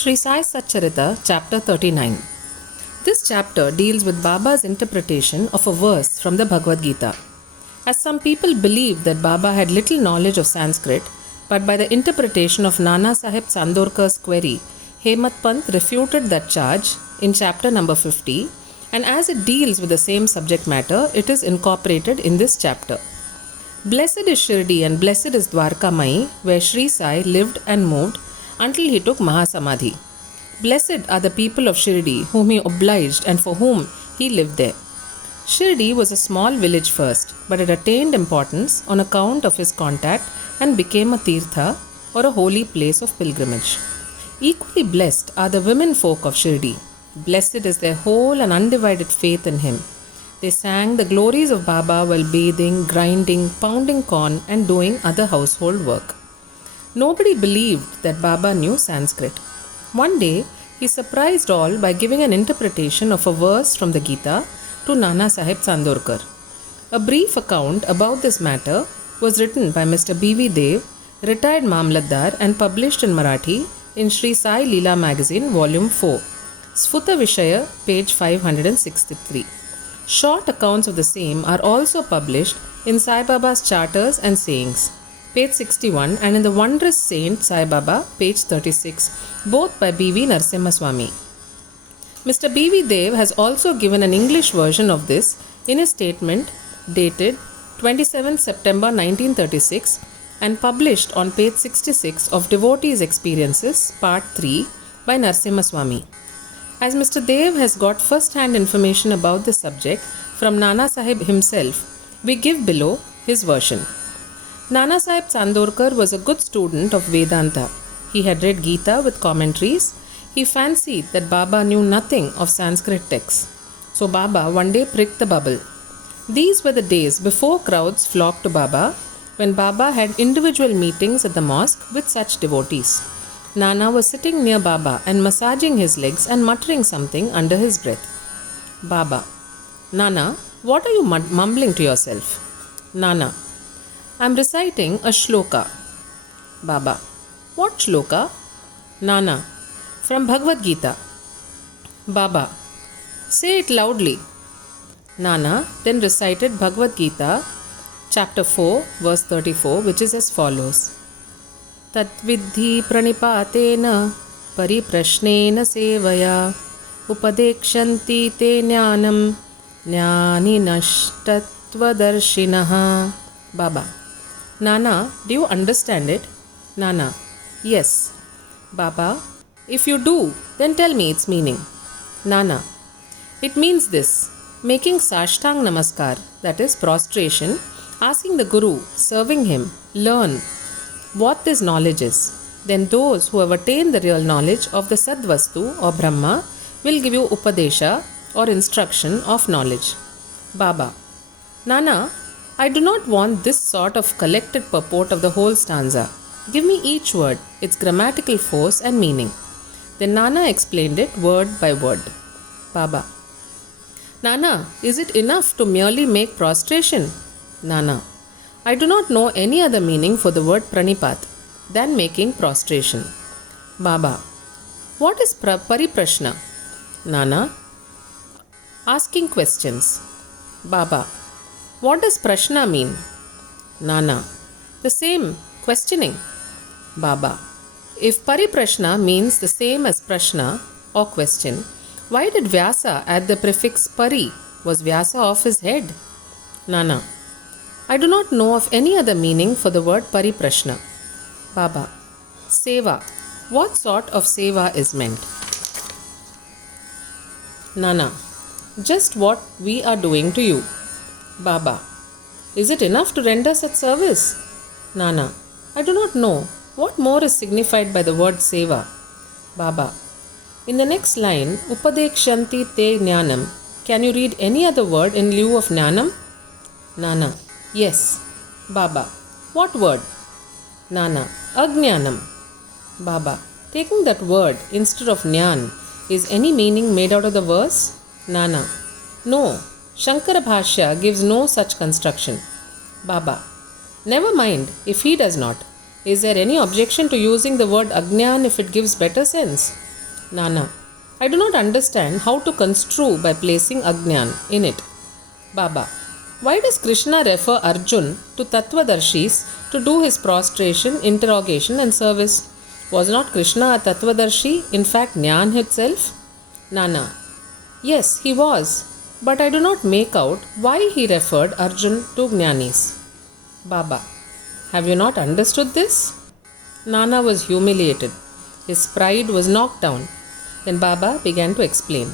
Sri Sai Satcharita, Chapter 39. This chapter deals with Baba's interpretation of a verse from the Bhagavad Gita. As some people believed that Baba had little knowledge of Sanskrit, but by the interpretation of Nana Sahib Chandorkar's query, Hemat Pant refuted that charge in chapter number 50, and as it deals with the same subject matter, it is incorporated in this chapter. Blessed is Shirdi and blessed is Dwarka Mai, where Sri Sai lived and moved until he took Mahasamadhi. Blessed are the people of Shirdi, whom he obliged and for whom he lived there. Shirdi was a small village first, but it attained importance on account of his contact and became a tirtha or a holy place of pilgrimage. Equally blessed are the women folk of Shirdi. Blessed is their whole and undivided faith in him. They sang the glories of Baba while bathing, grinding, pounding corn and doing other household work. Nobody believed that Baba knew Sanskrit. One day, he surprised all by giving an interpretation of a verse from the Gita to Nana Sahib Chandorkar. A brief account about this matter was written by Mr. B.V. Dev, retired Mamlatdar, and published in Marathi in Sri Sai Leela magazine, volume 4, Sfuta Vishaya, page 563. Short accounts of the same are also published in Sai Baba's Charters and Sayings, page 61, and in the Wondrous Saint Sai Baba, page 36, both by B.V. Narasimha Swami. Mr. B.V. Dev has also given an English version of this in his statement dated 27 September 1936 and published on page 66 of Devotees' Experiences, part 3 by Narasimha Swami. As Mr. Dev has got first-hand information about the subject from Nana Sahib himself, we give below his version. Nana Sahib Chandorkar was a good student of Vedanta. He had read Gita with commentaries. He fancied that Baba knew nothing of Sanskrit texts. So Baba one day pricked the bubble. These were the days before crowds flocked to Baba, when Baba had individual meetings at the mosque with such devotees. Nana was sitting near Baba and massaging his legs and muttering something under his breath. Baba: Nana, what are you mumbling to yourself? Nana: I am reciting a shloka. Baba: What shloka? Nana: From Bhagavad Gita. Baba: Say it loudly. Nana then recited Bhagavad Gita, chapter 4, verse 34, which is as follows. Tatvidhi pranipatena pariprashnena sevaya upadekshanti te jnanam jnaninashtattvadarshinaha. Baba: Nana, do you understand it? Nana: Yes. Baba: If you do, then tell me its meaning. Nana: It means this: making Sashtang Namaskar, that is prostration, asking the Guru, serving him, learn what this knowledge is. Then those who have attained the real knowledge of the Sadvastu or Brahma will give you Upadesha or instruction of knowledge. Baba: Nana, I do not want this sort of collected purport of the whole stanza. Give me each word, its grammatical force and meaning. Then Nana explained it word by word. Baba: Nana, is it enough to merely make prostration? Nana: I do not know any other meaning for the word pranipat than making prostration. Baba: What is pariprashna? Nana: Asking questions. Baba: What does prashna mean? Nana: The same, questioning. Baba: If pariprashna means the same as prashna or question, why did Vyasa add the prefix pari? Was Vyasa off his head? Nana: I do not know of any other meaning for the word pariprashna. Baba: Seva. What sort of seva is meant? Nana: Just what we are doing to you. Baba: Is it enough to render such service? Nana: I do not know. What more is signified by the word seva? Baba: In the next line, Upadekshanti te jnanam, can you read any other word in lieu of jnanam? Nana: Yes. Baba: What word? Nana: Ajnanam. Baba: Taking that word instead of jnan, is any meaning made out of the verse? Nana: No. Shankara Bhashya gives no such construction. Baba: Never mind if he does not. Is there any objection to using the word Ajnan if it gives better sense? Nana, I do not understand how to construe by placing Agnan in it. Baba, why does Krishna refer Arjun to Tattvadarshis to do his prostration, interrogation and service? Was not Krishna a Tattvadarshi, in fact Jnana itself? Nana, yes, he was, but I do not make out why he referred Arjun to Jnanis. Baba, have you not understood this? Nana was humiliated. His pride was knocked down. Then Baba began to explain.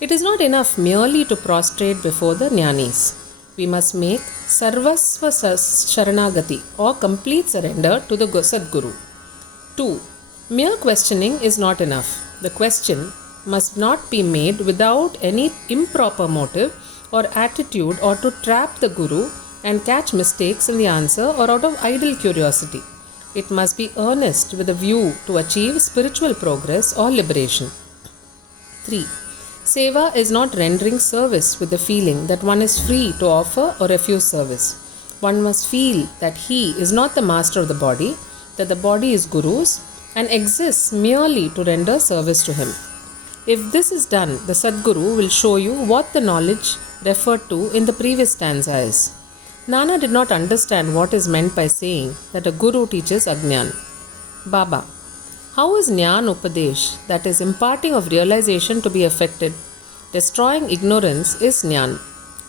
It is not enough merely to prostrate before the Jnanis. We must make Sarvasva Sharanagati or complete surrender to the Sadguru. 2. Mere questioning is not enough. The question must not be made without any improper motive or attitude or to trap the Guru and catch mistakes in the answer or out of idle curiosity. It must be earnest with a view to achieve spiritual progress or liberation. 3. Seva is not rendering service with the feeling that one is free to offer or refuse service. One must feel that he is not the master of the body, that the body is Guru's and exists merely to render service to him. If this is done, the Sadguru will show you what the knowledge referred to in the previous stanza is. Nana did not understand what is meant by saying that a Guru teaches Agnan. Baba, how is Jnana Upadesh, that is imparting of realization to be effected? Destroying ignorance is Jnana.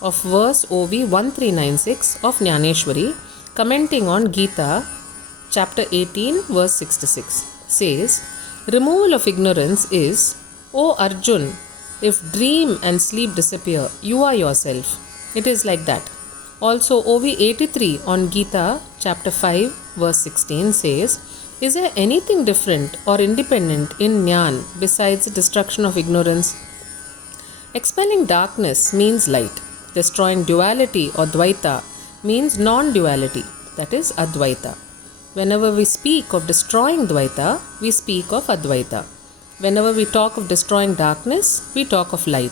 Of verse OV 1396 of Jnaneshwari, commenting on Gita, chapter 18, verse 66, says, removal of ignorance is, O Arjun, if dream and sleep disappear, you are yourself. It is like that. Also, OV 83 on Gita, chapter 5, verse 16 says, is there anything different or independent in Jnana besides the destruction of ignorance? Expelling darkness means light. Destroying duality or Dvaita means non-duality, that is Advaita. Whenever we speak of destroying Dvaita, we speak of Advaita. Whenever we talk of destroying darkness, we talk of light.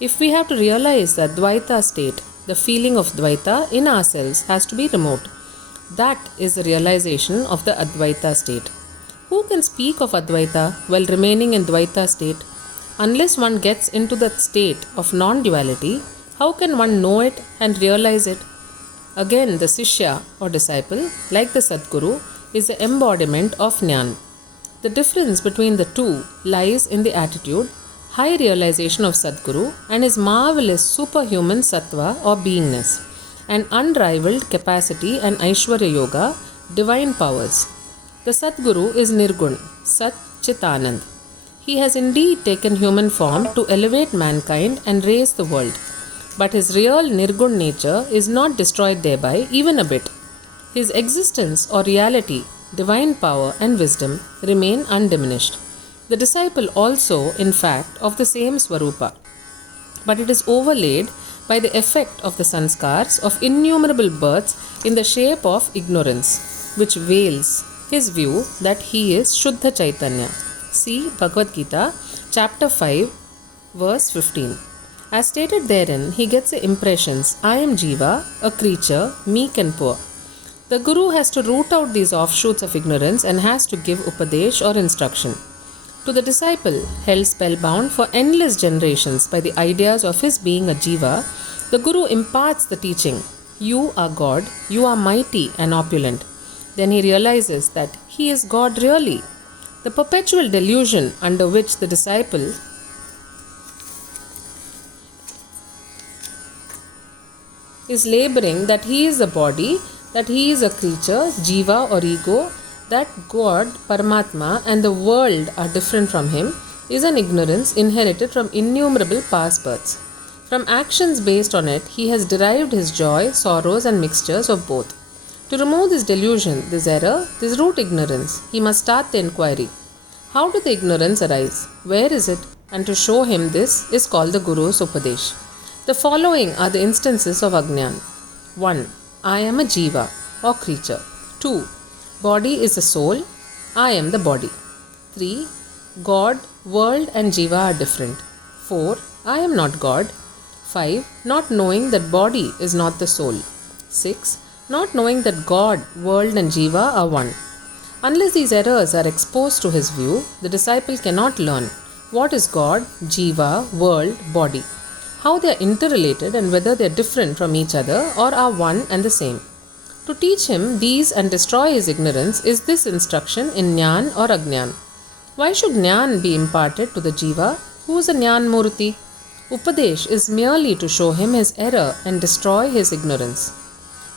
If we have to realize the Advaita state, the feeling of Dvaita in ourselves has to be removed. That is the realization of the Advaita state. Who can speak of Advaita while remaining in Dvaita state? Unless one gets into that state of non-duality, how can one know it and realize it? Again, the Sishya or disciple, like the Sadguru, is the embodiment of Jnana. The difference between the two lies in the attitude, high realization of Sadguru and his marvelous superhuman sattva or beingness, and unrivaled capacity and Aishwarya Yoga, divine powers. The Sadguru is Nirgun, Sat Chitanand. He has indeed taken human form to elevate mankind and raise the world. But his real Nirgun nature is not destroyed thereby even a bit. His existence or reality, divine power and wisdom remain undiminished. The disciple also, in fact, of the same Swarupa. But it is overlaid by the effect of the sanskars of innumerable births in the shape of ignorance, which veils his view that he is Shuddha Chaitanya. See Bhagavad Gita, chapter 5, verse 15. As stated therein, he gets the impressions, I am Jiva, a creature, meek and poor. The Guru has to root out these offshoots of ignorance and has to give Upadesh or instruction. To the disciple, held spellbound for endless generations by the ideas of his being a Jiva, the Guru imparts the teaching, you are God, you are mighty and opulent. Then he realizes that he is God really. The perpetual delusion under which the disciple is laboring that he is a body, that he is a creature, Jiva or ego, that God, Paramatma and the world are different from him, is an ignorance inherited from innumerable past births. From actions based on it, he has derived his joy, sorrows and mixtures of both. To remove this delusion, this error, this root ignorance, he must start the inquiry. How did the ignorance arise? Where is it? And to show him this is called the Guru's Upadesh. The following are the instances of Agnan. 1. I am a Jiva or creature. 2. Body is the soul. I am the body. 3. God, world and Jiva are different. 4. I am not God. 5. Not knowing that body is not the soul. 6. Not knowing that God, world and Jiva are one. Unless these errors are exposed to his view, the disciple cannot learn what is God, Jiva, world, body, how they are interrelated and whether they are different from each other or are one and the same. To teach him these and destroy his ignorance is this instruction in Jnana or Ajnana. Why should Jnana be imparted to the Jiva who is a Jnana Murti? Upadesh is merely to show him his error and destroy his ignorance.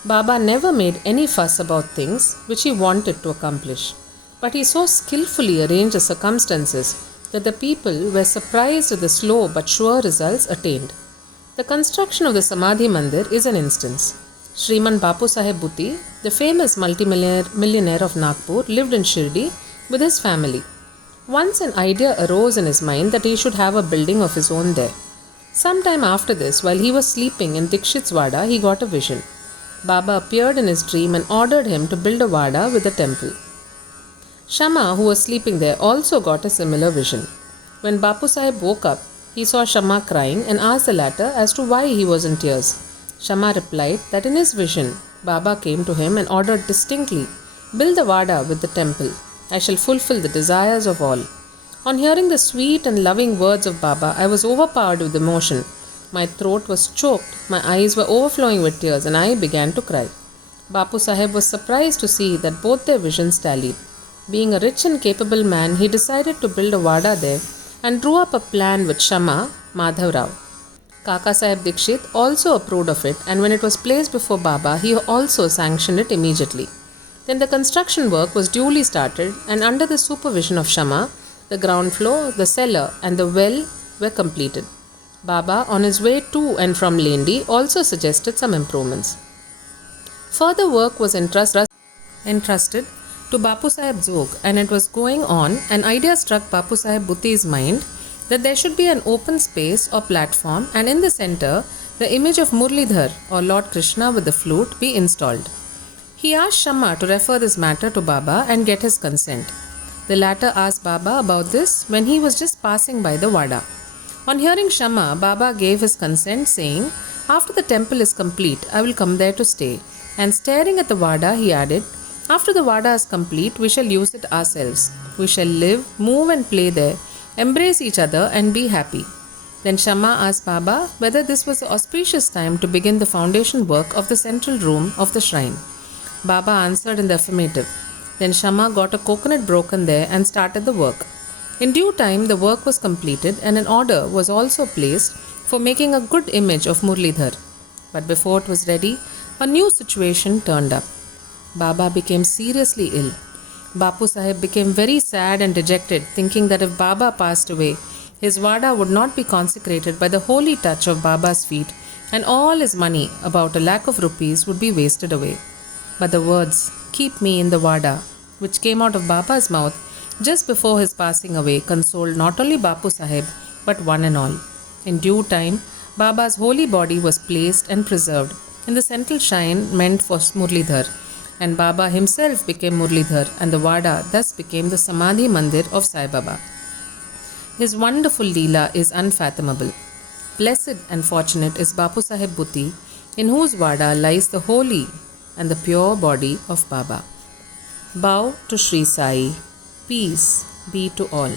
Baba never made any fuss about things which he wanted to accomplish, but he so skillfully arranged the circumstances that the people were surprised at the slow but sure results attained. The construction of the Samadhi Mandir is an instance. Shriman Bapu Saheb Bhuti, the famous multimillionaire of Nagpur, lived in Shirdi with his family. Once an idea arose in his mind that he should have a building of his own there. Sometime after this, while he was sleeping in Dikshit's Vada, he got a vision. Baba appeared in his dream and ordered him to build a Vada with a temple. Shama, who was sleeping there, also got a similar vision. When Bapu Saheb woke up, he saw Shama crying and asked the latter as to why he was in tears. Shama replied that in his vision, Baba came to him and ordered distinctly, "Build the Vada with the temple. I shall fulfill the desires of all." On hearing the sweet and loving words of Baba, I was overpowered with emotion. My throat was choked, my eyes were overflowing with tears, and I began to cry. Bapu Saheb was surprised to see that both their visions tallied. Being a rich and capable man, he decided to build a Vada there and drew up a plan with Shama, Madhav Rao. Kaka Saheb Dikshit also approved of it, and when it was placed before Baba, he also sanctioned it immediately. Then the construction work was duly started, and under the supervision of Shama, the ground floor, the cellar, and the well were completed. Baba, on his way to and from Lendi, also suggested some improvements. Further work was entrusted to Bapu Saheb Zog, and it was going on. An idea struck Bapu Saheb Bhuti's mind that there should be an open space or platform, and in the center, the image of Murlidhar or Lord Krishna with the flute be installed. He asked Shama to refer this matter to Baba and get his consent. The latter asked Baba about this when he was just passing by the Vada. On hearing Shama, Baba gave his consent, saying, "After the temple is complete, I will come there to stay." And staring at the Vada, he added, "After the Vada is complete, we shall use it ourselves. We shall live, move and play there, embrace each other and be happy." Then Shama asked Baba whether this was the auspicious time to begin the foundation work of the central room of the shrine. Baba answered in the affirmative. Then Shama got a coconut broken there and started the work. In due time, the work was completed and an order was also placed for making a good image of Murlidhar. But before it was ready, a new situation turned up. Baba became seriously ill. Bapu Saheb became very sad and dejected, thinking that if Baba passed away, his Vada would not be consecrated by the holy touch of Baba's feet, and all his money, about 1,00,000 rupees, would be wasted away. But the words, "Keep me in the Vada," which came out of Baba's mouth just before his passing away, consoled not only Bapu Saheb but one and all. In due time, Baba's holy body was placed and preserved in the central shrine meant for Murlidhar, and Baba himself became Murlidhar, and the Vada thus became the Samadhi Mandir of Sai Baba. His wonderful Leela is unfathomable. Blessed and fortunate is Bapu Saheb Bhuti, in whose Vada lies the holy and the pure body of Baba. Bow to Sri Sai. Peace be to all.